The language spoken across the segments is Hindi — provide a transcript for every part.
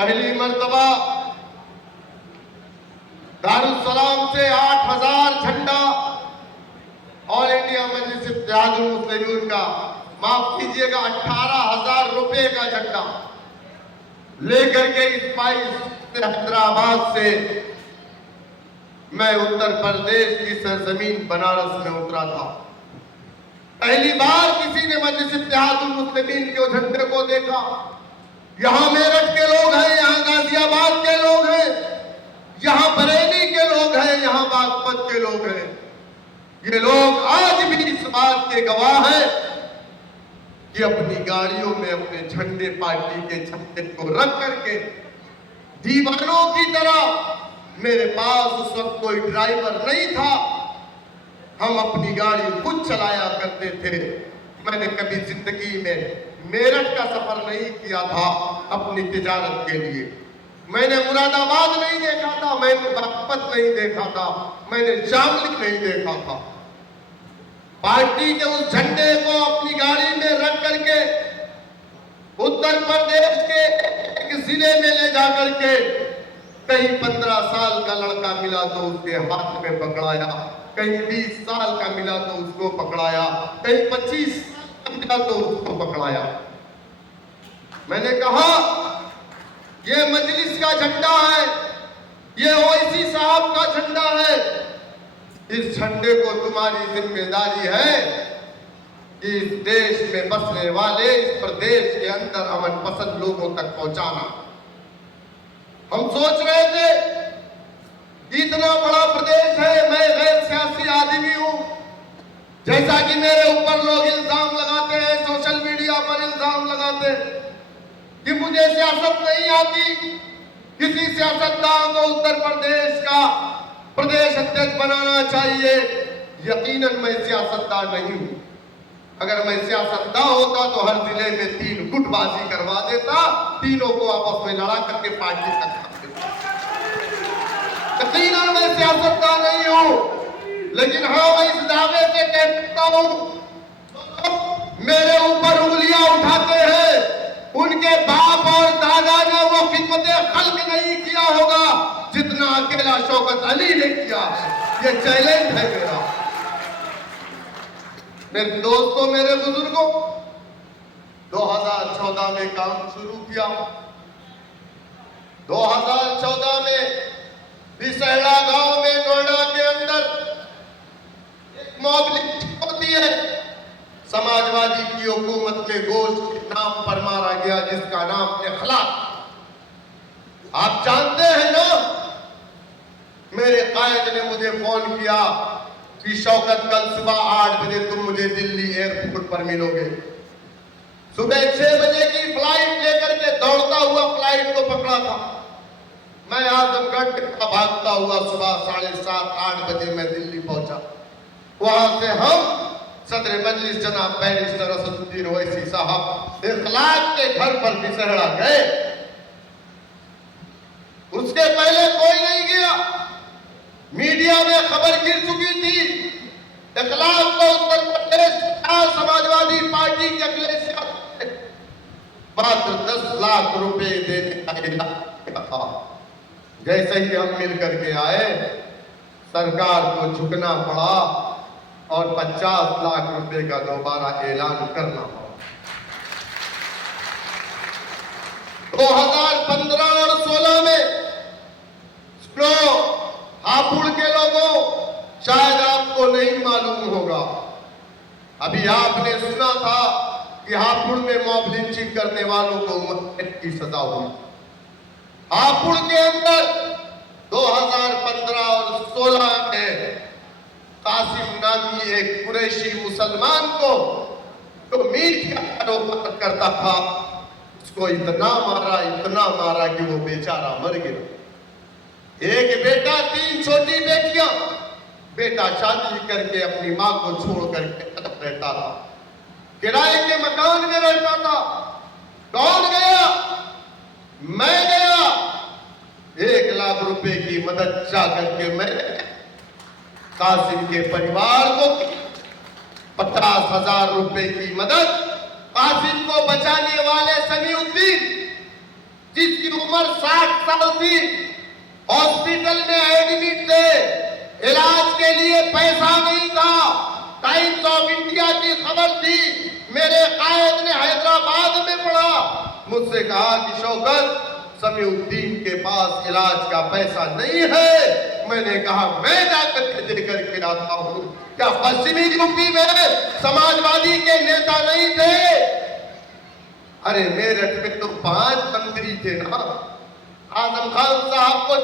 पहली मर्तबा दारुस्सलाम से 8000 झंडा ऑल इंडिया मजलिस इत्तेहादुल मुस्लिमीन का, माफ कीजिएगा 18,000 रुपए का झंडा लेकर के स्पाइस हैदराबाद से मैं उत्तर प्रदेश की सरजमीन बनारस में उतरा था। पहली बार किसी ने मजलिस इत्तेहादुल मुस्लिमीन के झंडे को देखा। यहां मेरठ के लोग हैं, यहां गाजियाबाद के लोग हैं, यहां बरेली के लोग हैं, यहां बागपत के लोग हैं। ये लोग आज भी इस बात के गवाह हैं कि अपनी गाड़ियों में अपने झंडे, पार्टी के झंडे को रख करके दीवानों की तरह, मेरे पास उस वक्त कोई ड्राइवर नहीं था, हम अपनी गाड़ी खुद चलाया करते थे। मैंने कभी जिंदगी में मेरठ का सफर नहीं किया था अपनी तिजारत के लिए। मैंने मुरादाबाद नहीं देखा था, मैंने बागपत नहीं देखा था, मैंने शामली नहीं देखा था। पार्टी के उस झंडे को अपनी गाड़ी में रख करके उत्तर प्रदेश के एक जिले में ले जाकर के कहीं 15 साल का लड़का मिला तो उसके हाथ में पकड़ाया, कहीं 20 साल का मिला तो उसको पकड़ाया, कहीं 25 साल का मिला तो उसको पकड़ाया। मैंने कहा ये मजलिस का झंडा है, ये ओवैसी साहब का झंडा है। इस झंडे को तुम्हारी जिम्मेदारी है कि इस देश में बसने वाले, इस प्रदेश के अंदर अमन पसंद लोगों तक पहुंचाना। हम सोच रहे थे इतना बड़ा प्रदेश है, मैं गैर सियासी आदमी हूं, जैसा कि मेरे ऊपर लोग इल्जाम लगाते हैं, सोशल मीडिया पर इल्जाम लगाते हैं कि मुझे सियासत नहीं आती। किसी सियासतदान को उत्तर प्रदेश का प्रदेश अध्यक्ष बनाना चाहिए। यकीनन मैं सियासतदान नहीं हूं। अगर मैं सियासतदान होता तो हर जिले में 3 गुटबाजी करवा देता, तीनों को आपस में लड़ा करके पार्टी तक। यकीनन मैं सियासतदान नहीं हूं, लेकिन हाँ मैं इस दावे से कहता हूं, मेरे ऊपर उंगलियां उठाते हैं, उनके बाप और दादा ने वो खिदमत खल्क नहीं किया होगा जितना अकेला शौकत अली ने किया। ये चैलेंज है मेरा। मेरे दोस्तों, मेरे बुजुर्गों, 2014 में काम शुरू किया। 2014 में बिसहड़ा गांव में नोएडा के अंदर एक मॉब लिंचिंग होती है। समाजवादी की हुकूमत में गोश्त के नाम पर मारा गया, जिसका नाम इखलाक। आप जानते हैं ना, मेरे कायद ने मुझे फोन किया कि शौकत कल सुबह 8 बजे तुम मुझे दिल्ली एयरपोर्ट पर मिलोगे। सुबह 6 बजे की फ्लाइट लेकर के दौड़ता हुआ फ्लाइट को पकड़ा था। मैं आजमगढ़ का भागता हुआ सुबह 7:30-8 बजे मैं दिल्ली पहुंचा। वहां से हम सदर मजलिस जनाब बैरिस्टर असदुद्दीन ओवैसी साहब इखलाक के घर पर बिसहड़ा गए। उसके पहले कोई नहीं गया। मीडिया में खबर गिर चुकी थी, इखलाक को उत्तर प्रदेश समाजवादी पार्टी के अखिलेश यादव मात्र 10 लाख रुपए देने का ऐलान था। जैसे ही हम मिल करके आए, सरकार को झुकना पड़ा और 50 लाख रुपए का दोबारा ऐलान करना पड़ा। 2015 और 16 में हापुड़ के लोगों, शायद आपको नहीं मालूम होगा, अभी आपने सुना था कि हापुड़ में मॉब लिंचिंग करने वालों को उम्र की सजा हुई। हापुड़ के अंदर 2015 और 16 में कासिम नामी एक कुरैशी मुसलमान को, तो मीट का कारोबार करता था, उसको इतना मारा कि वो बेचारा मर गया। एक बेटा, 3 छोटी बेटियां। बेटा शादी करके अपनी मां को छोड़ करके रहता था, किराए के मकान में रहता था। कौन गया? मैं गया। 1 लाख रुपए की मदद जा करके मैं कासिम के परिवार को 50,000 रुपए की मदद। कासिम को बचाने वाले समीउद्दीन, जिसकी उम्र 60 साल थी, हॉस्पिटल में एडमिट थे, इलाज के लिए पैसा नहीं था। टाइम्स ऑफ इंडिया की खबर थी, मेरे कायद ने हैदराबाद में पढ़ा, मुझसे कहा कि शौकत समीउद्दीन के पास इलाज का पैसा नहीं है। मैंने कहा मैं जाकर के देकर के आता हूं। क्या पश्चिमी यूपी में समाजवादी के नेता नहीं थे? अरे मेरठ में तो 5 मंत्री थे ना। आजम खान साहब को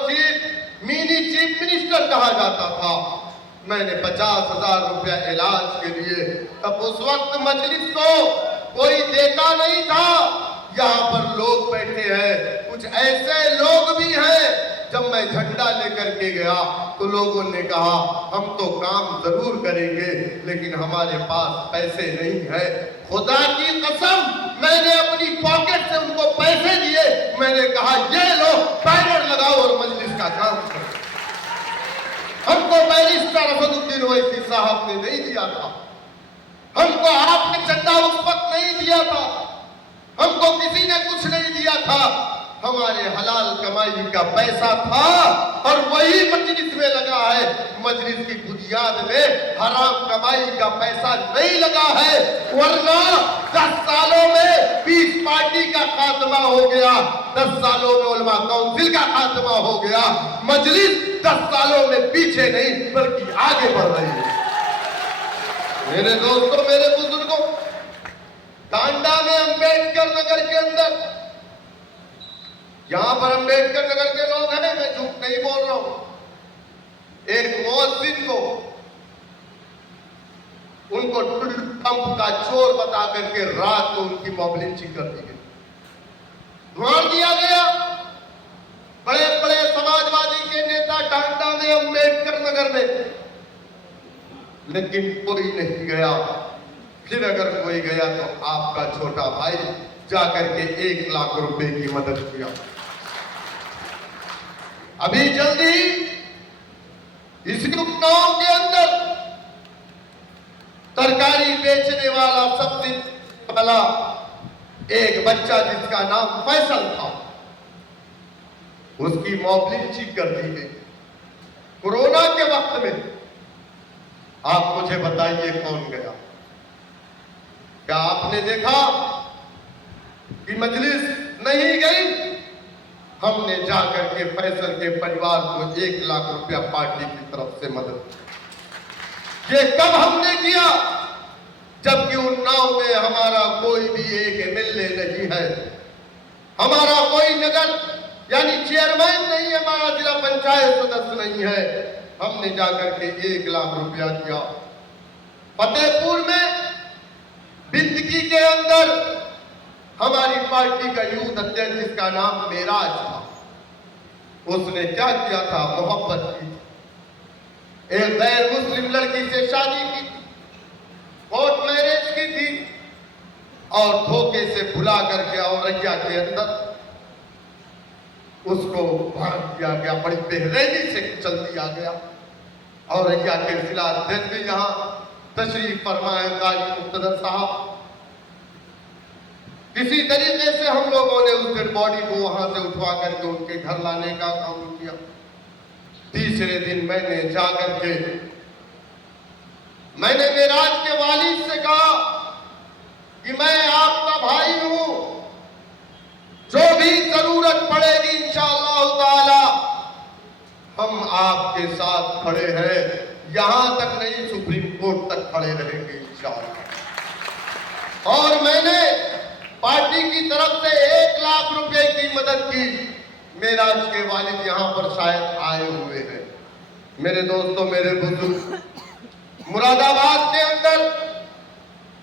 मिनी चीफ मिनिस्टर कहा जाता था। मैंने 50,000 रुपया इलाज के लिए, तब उस वक्त मजलिस को कोई देता नहीं था। यहाँ पर लोग बैठे हैं, कुछ ऐसे लोग भी हैं। जब मैं झंडा लेकर के गया तो लोगों ने कहा हम तो काम जरूर करेंगे लेकिन हमारे पास पैसे नहीं है। खुदा की कसम, मैंने अपनी पॉकेट से उनको पैसे दिए। मैंने कहा ये लो, बैनर लगाओ और मजलिस का काम करो। हमको बैरिस्टर असदुद्दीन ओवैसी साहब ने नहीं दिया था, हमको आपने झंडा उस वक्त नहीं दिया था, हमको किसी ने कुछ नहीं दिया था। हमारे हलाल कमाई का पैसा था और वही मजलिस में लगा है। मजलिस की बुनियाद में हराम कमाई का पैसा नहीं लगा है, वरना 10 सालों में 20 पार्टी का खात्मा हो गया, 10 सालों में उलमा काउंसिल का खात्मा हो गया। मजलिस 10 सालों में पीछे नहीं बल्कि आगे बढ़ रही है। मेरे दोस्तों, मेरे बुजुर्गों, टांडा में अंबेडकर नगर के अंदर, यहां पर अंबेडकर नगर के लोग हैं, मैं झूठ नहीं बोल रहा हूं। एक मुअज्जिन को उनको पंप का चोर बता करके रात को उनकी मोबलिंची कर दी गई, मार दिया गया। बड़े बड़े समाजवादी के नेता टांडा में, अंबेडकर नगर में, लेकिन कोई नहीं गया। फिर अगर कोई गया तो आपका छोटा भाई जाकर के 1 लाख रुपए की मदद किया। अभी जल्दी इसी गांव के अंदर तरकारी बेचने वाला, सब्जी वाला एक बच्चा जिसका नाम फैसल था, उसकी मोबलिंची कर दी गई कोरोना के वक्त में। आप मुझे बताइए कौन गया? क्या आपने देखा कि मजलिस नहीं गई? हमने जाकर के फैसल के परिवार को 1 लाख रुपया पार्टी की तरफ से मदद की। ये कब हमने किया? जबकि उन्नाव में हमारा कोई भी एक एमएलए नहीं है, हमारा कोई नगर यानी चेयरमैन नहीं है, हमारा जिला पंचायत सदस्य नहीं है। हमने जाकर के 1 लाख रुपया दिया। फतेहपुर में बिंदकी के अंदर हमारी पार्टी का यूथ अध्यक्ष जिसका नाम मेराज था, उसने क्या किया था? मोहब्बत की, एक गैर मुस्लिम लड़की से शादी की, कोर्ट मैरिज की थी और धोखे से बुला करके औरैया के अंदर उसको भाग दिया गया। बड़ी बेरहमी से चल दिया गया। औरैया के जिला अध्यक्ष भी यहाँ तशरीफ फरमाए, काजी मुक्तदर साहब। किसी तरीके से हम लोगों ने उस डेड बॉडी को वहां से उठवा करके उनके घर लाने का काम किया। तीसरे दिन मैंने जाकर के मैंने मेराज के वालिद से कहा कि मैं आपका भाई हूं, जो भी जरूरत पड़ेगी इंशाअल्लाह ताला हम आपके साथ खड़े हैं। यहां तक नहीं, सुप्रीम कोर्ट तक खड़े रहेंगे इंशाअल्लाह। और मैंने पार्टी की तरफ से 1 लाख रुपए की मदद की। मेराज के वालिद यहां पर शायद आए हुए हैं। मेरे दोस्तों, मेरे बुजुर्ग, मुरादाबाद के अंदर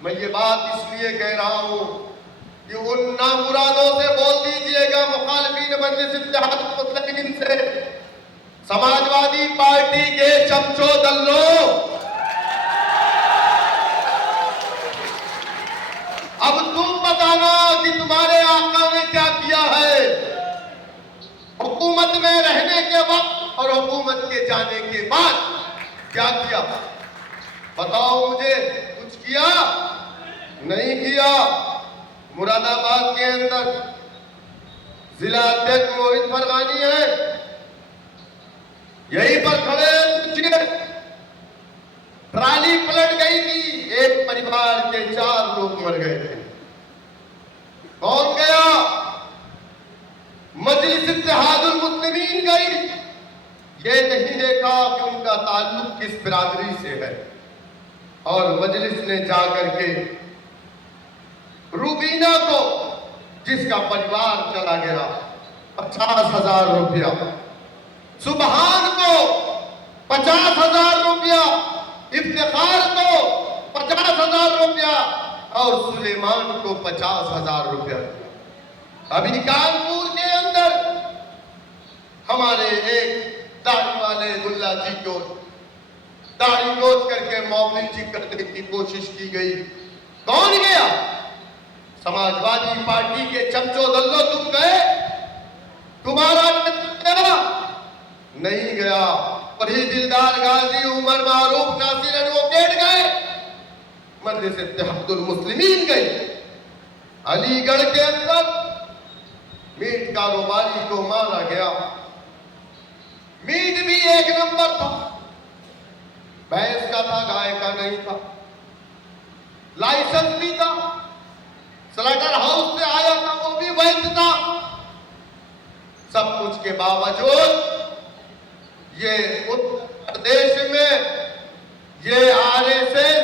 मैं ये बात इसलिए कह रहा हूं कि उन नामुरादों से बोल दीजिएगा, मुखालिफीन मजलिस इत्तेहाद मुस्लिमीन से, समाजवादी पार्टी के चमचो दल्लो, अब तुम बताना कि तुम्हारे आका ने क्या किया है हुकूमत में रहने के वक्त और हुकूमत के जाने के बाद क्या किया? बताओ मुझे। कुछ किया? नहीं किया। मुरादाबाद के अंदर जिला अध्यक्ष मोहित फरगानी है, यहीं पर खड़े हैं। ट्राली पलट गई थी, एक परिवार के 4 लोग मर गए थे। कौन गया? मजलिस इत्तेहादुल मुस्लिमीन गई। ये नहीं देखा कि उनका ताल्लुक किस बिरादरी से है, और मजलिस ने जाकर के रूबीना को, जिसका परिवार चला गया, 50,000 रुपया, सुबहान को 50,000 रुपया, इफ्तिखार को 50,000 रुपया और सुलेमान को 50,000 रुपया। अभी कानपुर के अंदर हमारे एक दाढ़ी वाले गुल्ला जी को दाढ़ी नोच करके मौलवी करने की कोशिश की गई। कौन गया? समाजवादी पार्टी के चमचो दल्लो तुम गए? तुम्हारा गया? नहीं गया। और ही दिलदार गाजी, उमर मारूफ, नासिर एडवोकेट गए, मजलिस इत्तेहादुल मुस्लिमीन गई। अलीगढ़ के अंदर मीट कारोबारी को मारा गया। मीट भी 1 नंबर था, भैंस का था, गाय का नहीं था, लाइसेंस भी था, स्लॉटर हाउस से आया था, वो भी वैध था। सब कुछ के बावजूद ये उत्तर प्रदेश में ये आरएसएस,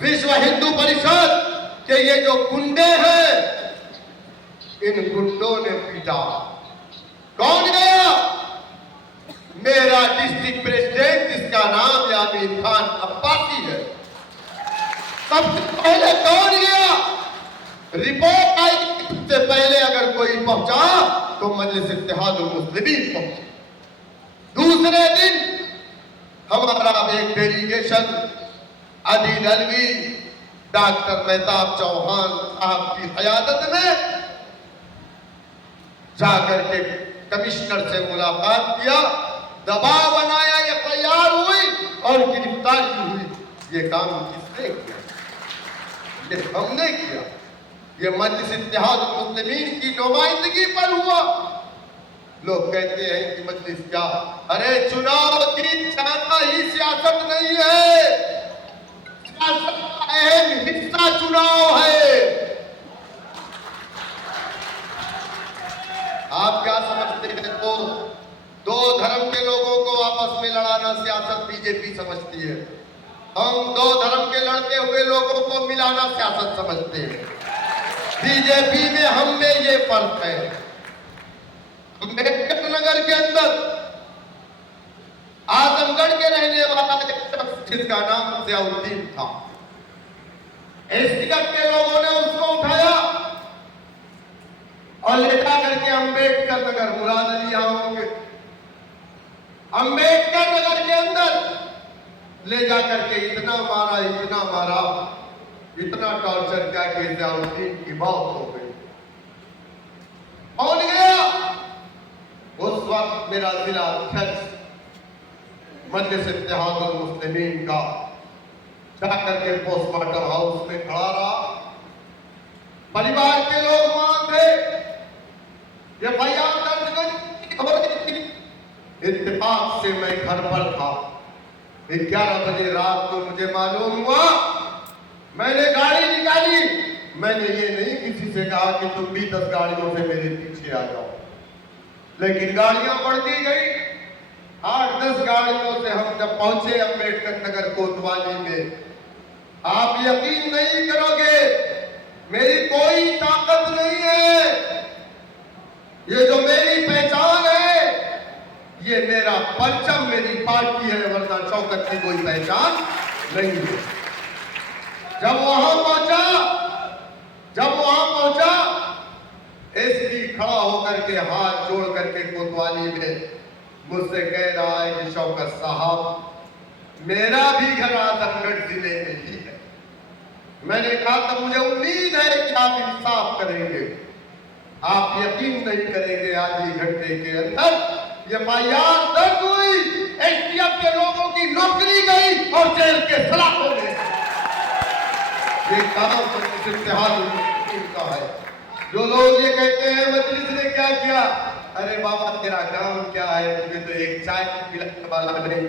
विश्व हिंदू परिषद के ये जो गुंडे हैं, इन गुंडों ने पीटा। कौन गया? मेरा डिस्ट्रिक्ट प्रेसिडेंट, जिसका नाम यामीन खान अब्बासी है। सबसे पहले कौन गया? रिपोर्ट आई से पहले अगर कोई पहुंचा तो मजलिस इत्तेहादुल मुस्लिमीन पहुंचे। दूसरे दिन हमारा एक डेलीगेशन अदील अलवी, डॉक्टर मेहताब चौहान साहब की क़यादत में जाकर के कमिश्नर से मुलाकात किया, दबाव बनाया, एफआईआर हुई और गिरफ्तारी हुई। ये काम किसने किया? ये हमने किया। ये मजलिस इत्तेहादुल मुस्लिमीन की नुमाइंदगी पर हुआ। लोग कहते हैं कि मजलिस क्या? अरे चुनाव जीत जाना ही सियासत नहीं है, सियासत का अहम हिस्सा चुनाव है। आप क्या समझते हैं? तो 2 धर्म के लोगों को आपस में लड़ाना सियासत बीजेपी समझती है। हम 2 धर्म के लड़ते हुए लोगों को मिलाना सियासत समझते हैं। बीजेपी में हम में ये फर्क है। अम्बेडकर नगर के अंदर आजमगढ़ के रहने वाला एक शख्स, जिसका नाम ज़ियाउद्दीन था, एसटीएफ के लोगों ने उसको उठाया और ले जा करके अम्बेडकर नगर, मुराद अली यहाँ होंगे, अम्बेडकर नगर के अंदर ले जा करके इतना मारा, इतना मारा, इतना टॉर्चर किया कि ज़ियाउद्दीन की मौत हो गई। कौन गया? उस वक्त मेरा जिला अध्यक्ष मजलिस इत्तेहादुल मुस्लिमीन का जाकर के पोस्टमार्टम हाउस में खड़ा रहा। परिवार के लोग वहां थे, एफआईआर दर्ज हो रही थी। इत्तेफाक से मैं घर पर था। 11 बजे रात को मुझे मालूम हुआ। मैंने गाड़ी निकाली। मैंने ये नहीं किसी से कहा कि तुम भी 10 गाड़ियों से मेरे पीछे आ जाओ, लेकिन गाड़ियां बढ़ती गई। 8-10 गाड़ियों से हम जब पहुंचे अम्बेडकर नगर कोतवाली में, आप यकीन नहीं करोगे, मेरी कोई ताकत नहीं है। ये जो मेरी पहचान है, ये मेरा परचम, मेरी पार्टी है, वरना शौकत की कोई पहचान नहीं है। जब वहां पहुंचा एसपी खड़ा होकर के हाथ जोड़ करके कोतवाली में मुझसे कह रहा है कि शौकत साहब, मेरा भी घर आजमगढ़ जिले में ही है। मैंने कहा तो मुझे उम्मीद है कि आप इंसाफ करेंगे। आप यकीन नहीं करेंगे, आज ही घंटे के अंदर एफआईआर दर्ज हुई, एसटीएफ के लोगों की नौकरी गई और जेल के सलाखों में। ये काम इत्तेहादुल मुस्लिमीन का है। जो लोग ये कहते हैं मजलिस ने क्या किया, अरे बाबा तेरा काम क्या है, तुम्हें तो एक चाय पिलाने वाला नहीं।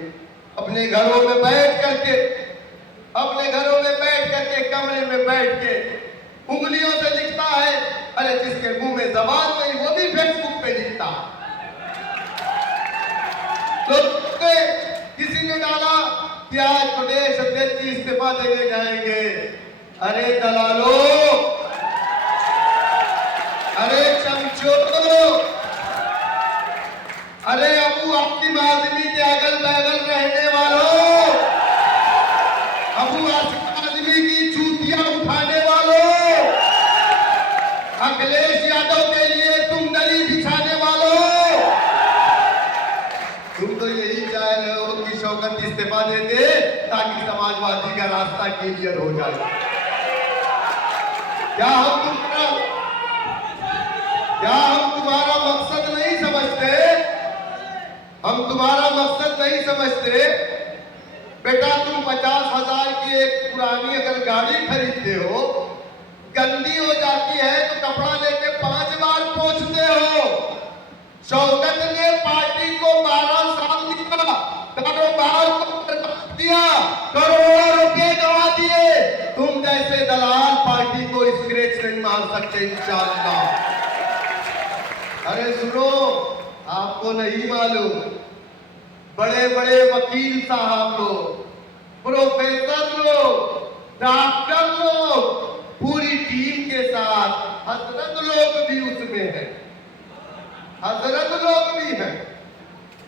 अपने घरों में बैठ करके, अपने घरों में बैठ करके, कमरे में बैठ के उंगलियों से लिखता है। अरे जिसके मुंह में जबान नहीं वो भी फेसबुक पे लिखता। तो किसी ने डाला कि आज प्रदेश अध्यक्ष इस्तीफा देने जाएंगे। अरे दलालों, अरे चमचों, अरे अबू आपकी आदमी के अगल बगल रहने वालों, अबू आदमी की चूतियां उठाने वालों, अखिलेश यादव के लिए तुम दली बिछाने वालों, तुम तो यही चाह रहे हो कि शौकत इस्तीफा दे दे ताकि समाजवादी का रास्ता क्लियर हो जाए। क्या हम तुम्हारा मकसद नहीं समझते? हम तुम्हारा मकसद नहीं समझते। बेटा तुम 50,000 की एक पुरानी अगर गाड़ी खरीदते हो, गंदी हो जाती है तो कपड़ा लेके 5 बार पोंछते हो। शौकत ने पार्टी को 12 साल दिया, कारोबार को बर्बाद दिया, करोड़ों रुपए गंवा दिए। तुम जैसे दलाल पार्टी को स्क्रैच नहीं मार सकते इंशाअल्लाह। अरे सुनो, आपको नहीं मालूम, बड़े बड़े वकील साहब लोग, प्रोफेसर लोग, डॉक्टर लोग, पूरी टीम के साथ हजरत लोग भी उसमें हैं, हजरत लोग भी हैं।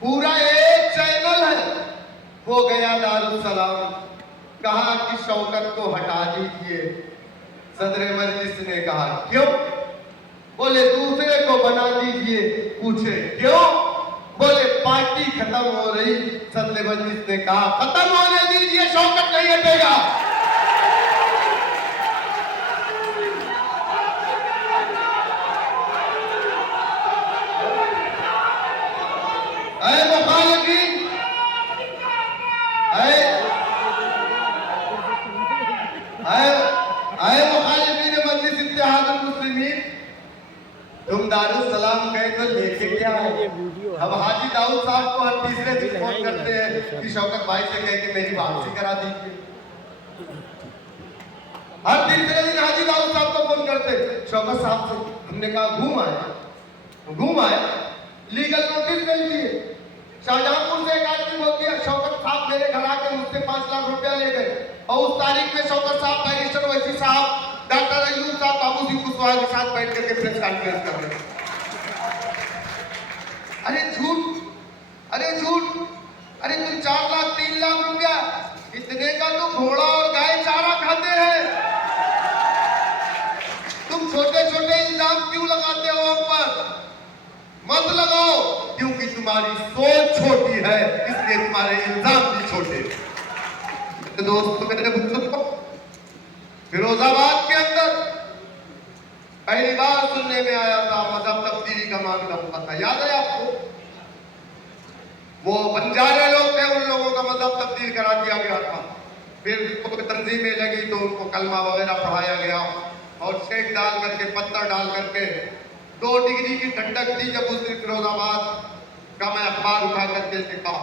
पूरा एक चैनल है। वो गया दारुसलाम, कहा कि शौकत को हटा दीजिए। सदर मजलिस ने कहा क्यों? बोले दूसरे को बना दीजिए। पूछे क्यों? बोले पार्टी खत्म हो रही। सदर मजलिस ने कहा खत्म होने दीजिए, शौकत नहीं हटेगा। अरे मुखालिफिन, अरे मुखालिफिन मजलिस इत्तेहादुल मुस्लिमीन, तुम दारुसलाम गए तो लेके क्या है? अब हाजी दाऊद साहब को हर तीसरे दिन फोन करते हैं कि शौकत भाई से कह के मेरी वापसी करा दीजिए। हर तीसरे दिन हाजी दाऊद साहब को फोन करते, शौकत साहब से हमने कहा घूम आए, लीगल नोटिस भेज दिए। शाहजहांपुर से एक आदमी बोल दिया शौकत साहब मेरे घर आके मुझसे 5 लाख रुपया ले गए, और उस तारीख में शौकत साहब, बैरिस्टर वैसी साहब, डॉक्टर अयूब साहब बाबू सिंह कुशवाहा के साथ बैठ करके प्रेस कॉन्फ्रेंस कर रहे हैं। अरे झूठ, अरे झूठ, अरे तुम 4 लाख 3 लाख रुपया इतने का तो घोड़ा और गाय चारा खाते हैं। तुम छोटे छोटे इल्जाम क्यों लगाते हो हम पर? मत लगाओ, क्योंकि तुम्हारी सोच छोटी है, इसलिए तुम्हारे इल्जाम भी छोटे। दोस्तों मेरे बुजुर्गों, फिरोजाबाद के अंदर पहली बार सुनने में आया था मजहब तब्दीली का मामला हुआ था, याद है आपको? वो बंजारे लोग थे, उन लोगों का मजहब तब्दील करा दिया गया था। फिर तंजीमें लगी तो उनको कलमा वगैरह पढ़ाया गया, और शेक डाल करके, पत्थर डाल करके 2 डिग्री की ठंडक थी। जब उस दिन फिरोजाबाद का मैं अखबार उठा करके देखा,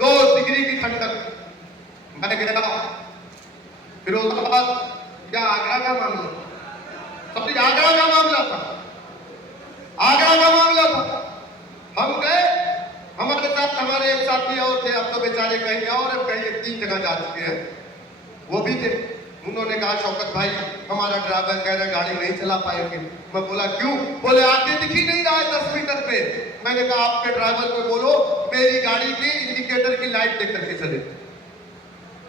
2 डिग्री की ठंडक। मैं गया फिरोजाबाद, क्या आगरा का मामला, सबसे आगरा का मामला था, आगरा का मामला था। हम गए, हमारे साथ हमारे एक साथी और थे, अब तो बेचारे कहीं और, अब कहीं 3 जगह जा चुके हैं, वो भी थे। उन्होंने कहा शौकत भाई हमारा ड्राइवर कह रहा गाड़ी नहीं चला पाएंगे। मैं बोला क्यों? बोले आगे दिख ही नहीं रहा है 10 मीटर पे। मैंने कहा आपके ड्राइवर को बोलो मेरी गाड़ी की इंडिकेटर की लाइट देख करके चले।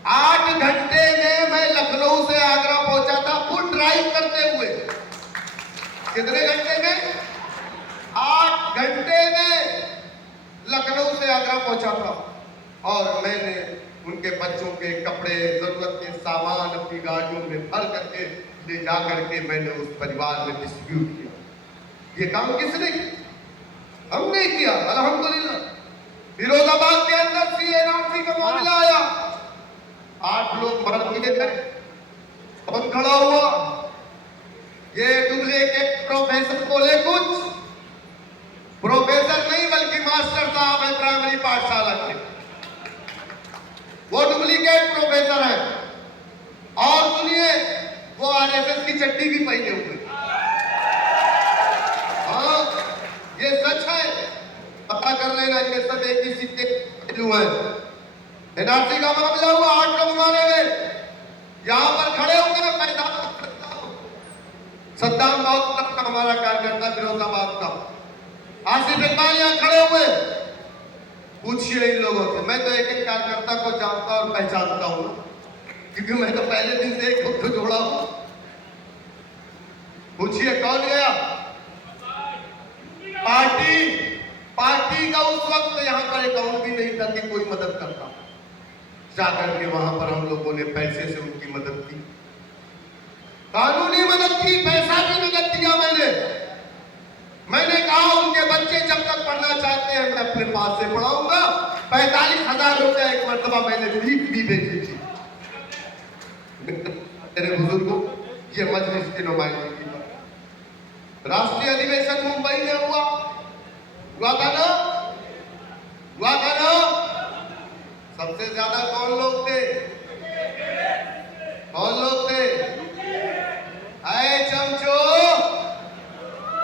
8 घंटे में मैं लखनऊ से आगरा पहुंचा था, फुल ड्राइव करते हुए। कितने घंटे में? 8 घंटे में लखनऊ से आगरा पहुंचा था। और मैंने उनके बच्चों के कपड़े, जरूरत के सामान अपनी गाड़ियों में भर करके ले जा करके मैंने उस परिवार में डिस्ट्रीब्यूट किया। ये काम किसने किया? हमने किया, अल्हम्दुलिल्लाह। फिरोजाबाद के अंदर CNRC का मामला आया, 8 लोग मार दिए गए, कौन खड़ा हुआ? ये डुबले बोले कुछ। प्रोफेसर नहीं बल्कि मास्टर साहब है प्राइमरी पाठशाला के, वो डुप्लीकेट प्रोफेसर है। और सुनिए, वो आरएसएस की चड्डी भी पहने हुए। हाँ, ये सच है, पता कर लेना, ये सब एक ही सिक्के पहलू है। एनआरसी का मामला हुआ, 8 लोग मारे गए, यहां पर खड़े होकर मैं दावा करता हूं, सद्दाम बहुत हमारा कार्यकर्ता फिरोजाबाद का, आसिफ इकबाल यहां खड़े हुए, पूछिए इन लोगों से। मैं तो एक एक कार्यकर्ता को जानता और पहचानता हूं, क्योंकि मैं तो पहले दिन से एक ग्रुप जोड़ा हूं। पूछिए कौन गया? पार्टी का उस वक्त यहां पर अकाउंट भी नहीं था कि कोई मदद करता। जाकर के वहां पर हम लोगों ने पैसे से उनकी मदद की, कानूनी मदद की, पैसा भी नगद दिया। मैंने कहा उनके बच्चे जब तक पढ़ना चाहते हैं मैं अपने पास से पढ़ाऊंगा। 45,000 रुपए एक मरतबा मैंने फीस भी भेजी थी। मेरे बुजुर्गों, ये मजलिस की नुमाइंदगी पर राष्ट्रीय अधिवेशन मुंबई में हुआ था ना? सबसे ज्यादा कौन लोग थे? ऐ चमचो,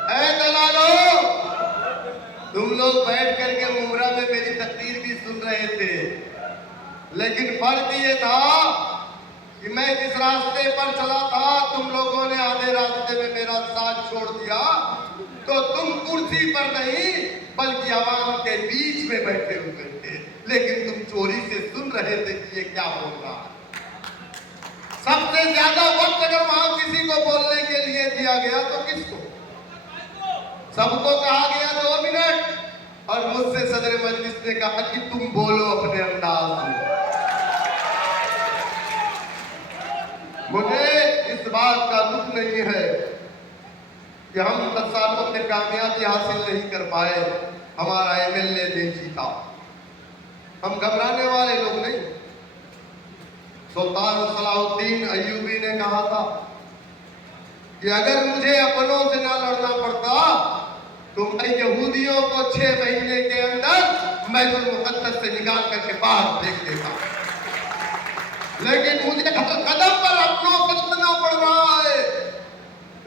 ऐ दलालो, तुम लोग बैठ करके मुमरा में मेरी तकरीर भी सुन रहे थे, लेकिन फर्क ये था कि मैं जिस रास्ते पर चला था, तुम लोगों ने आधे रास्ते में मेरा साथ छोड़ दिया। तो तुम कुर्सी पर नहीं बल्कि आवाम के बीच में बैठे हुए थे, लेकिन तुम चोरी से सुन रहे थे कि ये क्या बोल रहा है। सबसे ज्यादा वक्त अगर वहां किसी को बोलने के लिए दिया गया तो किसको? सबको कहा गया 2 मिनट, और मुझसे सदर मजलिस ने कहा कि तुम बोलो अपने अंदाज में। मुझे इस बात का दुख नहीं है कि हम 10 सालों में कामयाबी हासिल नहीं कर पाए, हमारा एमएलए नहीं जीता। हम घबराने वाले लोग नहीं। सुल्तान सलाहुद्दीन अय्यूबी ने कहा था कि अगर मुझे अपनों से ना लड़ना पड़ता तो मैं यहूदियों को 6 महीने के अंदर बैतुल मुक़द्दस से निकाल करके बाहर फेंक देता, लेकिन मुझे हर कदम पर अपनों से लड़ना पड़ रहा है।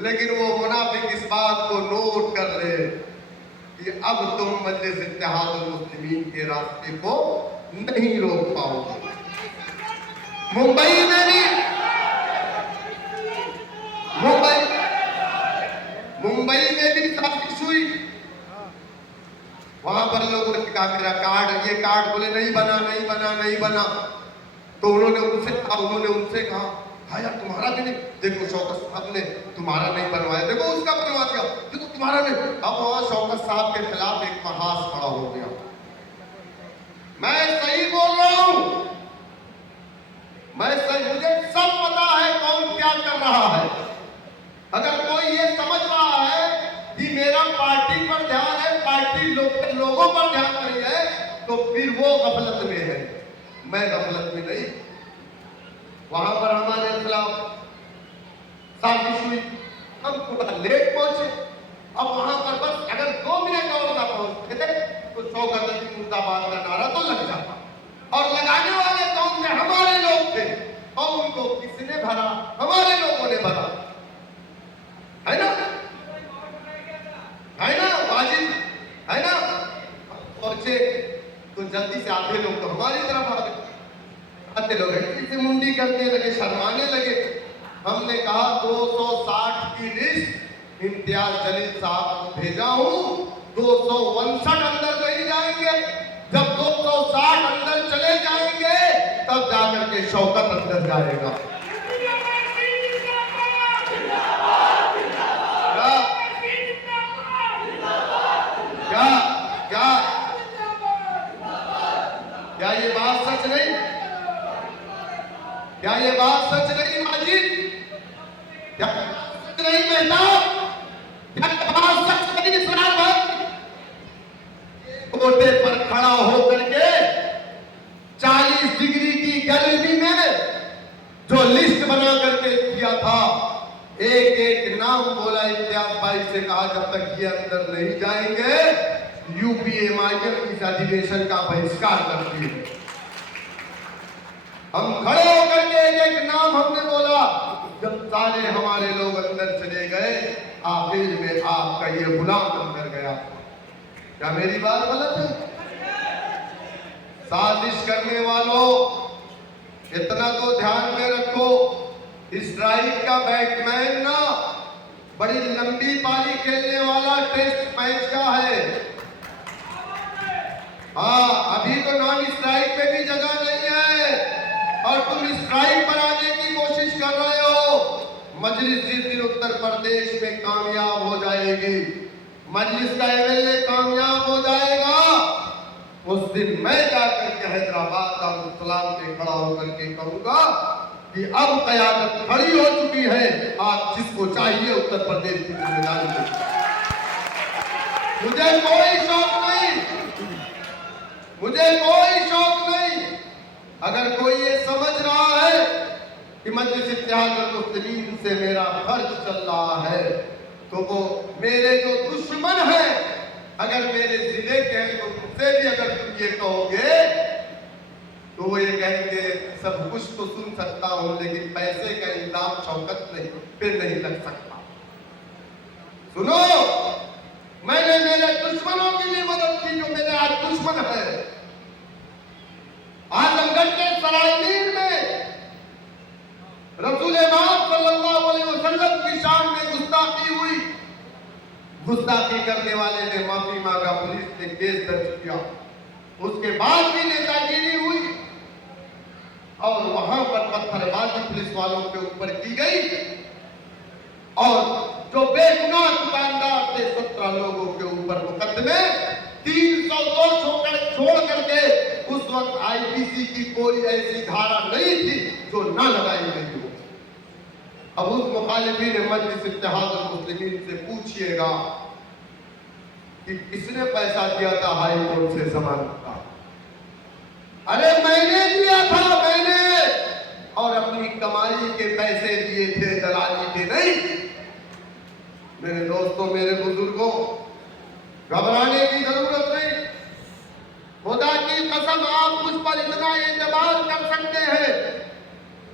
लेकिन वो मुनाफिक इस बात को नोट कर ले कि अब तुम मजलिस इत्तेहादुल मुस्लिमीन के रास्ते को नहीं रोक पाओगे। मुंबई में भी साजिश हुई। वहां पर लोगों ने कहा मेरा कार्ड, ये कार्ड, बोले नहीं बना। तो उन्होंने उनसे कहा हाँ यार तुम्हारा भी नहीं, देखो शौकत साहब ने तुम्हारा नहीं बनवाया, देखो उसका बनवा दिया, देखो तुम्हारा नहीं। अब वहां शौकत साहब के खिलाफ एक महास खड़ा हो गया। मैं सही बोल रहा हूं, मुझे सब पता है कौन क्या कर रहा है। अगर कोई ये समझ रहा है कि मेरा पार्टी पर ध्यान है, पार्टी लोगों पर ध्यान नहीं है, तो फिर वो गफलत में है, मैं गफलत में नहीं। वहां पर हमारे खिलाफ साजिश हुई, हम थोड़ा लेट पहुंचे। अब वहां पर बस अगर 2 मिनट और ना पहुंचते थे तो शौकत अली मुर्दाबाद का नारा तो लग जाता, और लगाने वाले कौन थे? हमारे लोग थे। और उनको किसने भरा? हमारे लोगों ने भरा, है ना वाजिब है ना। पहुंचे तो जल्दी से आधे लोग तो हमारी तरफ आ गए, आधे लोग ऐसे मुंडी करने लगे, शर्माने लगे। हमने कहा 260 की लिस्ट इम्तियाज जलील साहब को भेजा हूं, 259 अंदर नहीं जाएंगे। जब 260 अंदर चले जाएंगे तब जाकर के शौकत अंदर जाएगा। क्या ये बात सच नहीं? क्या ये बात सच नहीं माजिद? क्या सच नहीं मेहताब? क्या बात सच नहीं इस्लाम भाई? कोटे पर खड़ा होकर के 40 डिग्री की गैलरी में जो लिस्ट बना करके किया था, एक एक नाम बोला इम्तियाज भाई से, कहा जब तक ये अंदर नहीं जाएंगे यूपीएमआईएम इस अधिवेशन का बहिष्कार करती है। हम खड़े होकर के एक एक नाम हमने बोला, जब सारे हमारे लोग अंदर चले गए, आखिर में आपका ये गुलाम अंदर गया। क्या मेरी बात गलत है? साजिश करने वालों, इतना तो ध्यान में रखो, स्ट्राइक का बैट्समैन ना बड़ी लंबी पारी खेलने वाला टेस्ट मैच का है। हाँ, अभी तो नॉन स्ट्राइक पे भी जगह नहीं है और तुम स्ट्राइक पर आने की कोशिश कर रहे हो। मजलिस जिस दिन उत्तर प्रदेश में कामयाब हो जाएगी, मजलिस का एमएलए कामयाब हो जाएगा, उस दिन मैं जाकर के हैदराबाद का सलाम पे खड़ा होकर के कहूंगा कि अब क़यादत खड़ी हो चुकी है, आप जिसको चाहिए उत्तर प्रदेश की जिम्मेदारी दो। मुझे कोई शौक नहीं, मुझे कोई शौक नहीं। अगर कोई ये समझ रहा है कि मजलिस इत्तेहादुल मुस्लिमीन से मेरा फर्ज चल रहा है, तो वो मेरे जो दुश्मन है, अगर मेरे जिले के हैं, तो उनसे भी अगर तुम ये कहोगे तो वो ये कहेंगे सब कुछ तो सुन सकता हूं, लेकिन पैसे का इल्जाम शौकत नहीं फिर नहीं लग सकता। सुनो, मैंने मेरे दुश्मनों की भी मदद की जो मेरे आज दुश्मन है। आजमगढ़ के सरायमीर में रसूल पाक सल्लल्लाहु अलैहि वसल्लम की शान में गुस्ताखी हुई। गुस्ताखी करने वाले ने माफी मांगा, पुलिस ने केस दर्ज किया, उसके बाद भी नेतागिरी हुई और वहां पर पत्थरबाजी पुलिस वालों के ऊपर की गई और जो बेगुनाह दुकानदार थे 17 लोगों के ऊपर मुकदमे 302 छोड़ करके, उस वक्त आईपीसी की कोई ऐसी धारा नहीं थी जो ना लगाई गई हो। अब उस मुखालिफिन मजलिस इत्तेहादुल मुस्लिमीन से पूछिएगा कि किसने पैसा दिया था हाई कोर्ट से जमानत का? अरे मैंने दिया था, मैंने, और अपनी कमाई के पैसे दिए थे, दलाली के नहीं। मेरे दोस्तों, मेरे बुजुर्गों, घबराने की जरूरत नहीं। खुदा की कसम, आप मुझ पर इतना एतबार कर सकते हैं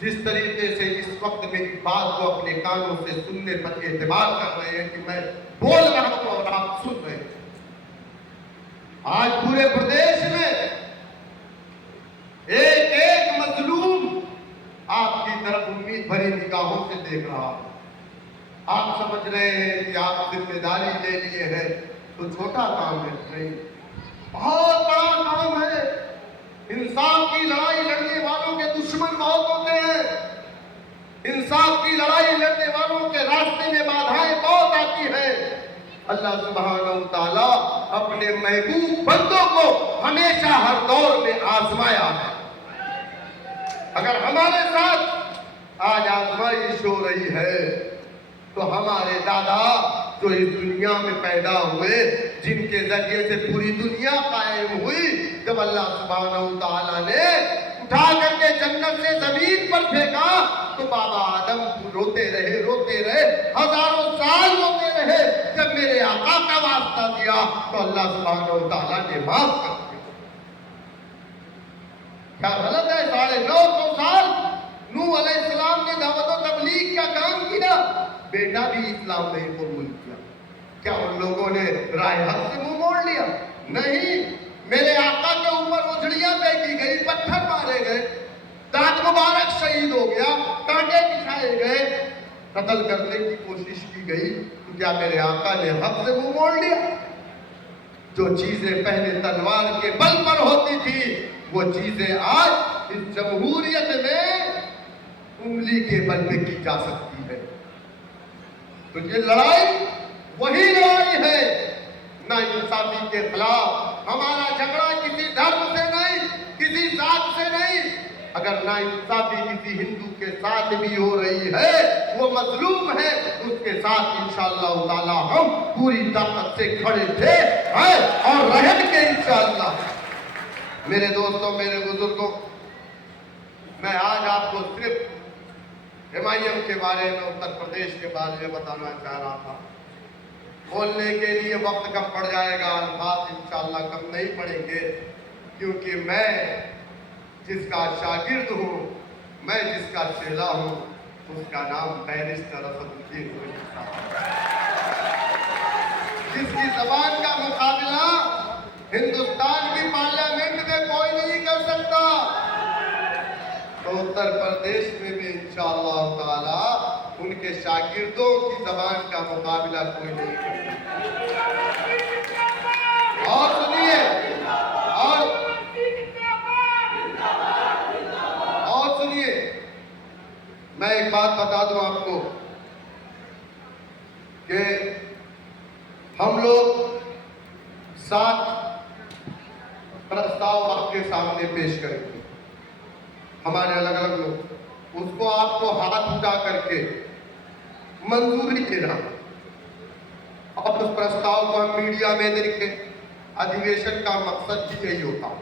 जिस तरीके से इस वक्त मेरी बात को अपने कानों से सुनने पर एतबार कर रहे हैं कि मैं बोल रहा हूं और आप सुन रहे हैं। आज पूरे प्रदेश में एक एक मजलूम आपकी तरफ उम्मीद भरी निगाहों से देख रहा है। आप समझ रहे हैं कि आप जिम्मेदारी ले लिए हैं तो छोटा काम है, नहीं, बहुत बड़ा काम है। इंसाफ की लड़ाई लड़ने वालों के दुश्मन बहुत होते हैं। इंसाफ की लड़ाई लड़ने वालों के रास्ते में बाधाएं बहुत आती हैं। अल्लाह सुब्हानहू तआला अपने महबूब बंदों को हमेशा हर दौर में आजमाया है। अगर हमारे साथ आज आजमाइश हो रही है तो हमारे दादा जो इस दुनिया में पैदा हुए, जिनके जरिए से पूरी दुनिया कायम हुई, जब अल्लाह सुब्हानहू तआला ने उठा करके जन्नत से जमीन पर फेंका तो बाबा आदम रोते रहे, हजारों साल रोते रहे। जब मेरे आका का वास्ता दिया तो अल्लाह सुब्हानहू तआला ने माफ कर दिया। क्या गलत है? 950 साल नूह अलैहिस्सलाम ने दावत और तबलीग का काम किया, बेटा भी इस्लाम नहीं कबूल किया। क्या उन लोगों ने राय हक से मुंह मोड़ लिया? नहीं, मेरे आका के ऊपर उजड़ियां फेंकी गई, पत्थर मारे गए, दांत मुबारक शहीद हो गया, कांटे बिछाए गए, कत्ल करने की कोशिश की गई, तो क्या मेरे आका ने हक से मुंह मोड़ लिया? जो चीजें पहले तलवार के बल पर होती थी, वो चीजें आज इस जमहूरियत में उंगली के बल पे की जा सकती है। तो ये लड़ाई वही लड़ाई है ना इंसाफी के खिलाफ। हमारा झगड़ा किसी धर्म से नहीं, किसी जात से नहीं। अगर ना इंसाफी किसी हिंदू के साथ भी हो रही है, वो मजलूम है, उसके साथ इंशाअल्लाह ताला हम पूरी ताकत से खड़े थे और रहेंगे इंशाअल्लाह। मेरे दोस्तों, मेरे बुजुर्गों, मैं आज आपको सिर्फ MIM के बारे में, उत्तर प्रदेश के बारे में बताना चाह रहा था। बोलने के लिए वक्त कम पड़ जाएगा, अल्फाज इंशाअल्लाह कम नहीं पड़ेंगे, क्योंकि मैं जिसका शागिर्द हूँ, मैं जिसका चेला हूँ, उसका नाम बैरिस्टर असदुद्दीन ओवैसी साहब, जिसकी जबान का मुकाबला हिंदुस्तान की पार्लियामेंट में कोई नहीं कर सकता। तो उत्तर प्रदेश में भी इंशाअल्लाह ताला उनके शागिर्दों की जबान का मुकाबला कोई नहीं कर सकता। और सुनिए, और सुनिए, मैं एक बात बता दूं आपको कि हम लोग 7 प्रस्ताव आपके सामने पेश करेंगे, हमारे अलग अलग लोग, उसको आपको हाथ उठा करके मंजूरी देना और उस प्रस्ताव को हम मीडिया में देंगे। अधिवेशन का मकसद भी यही होता है।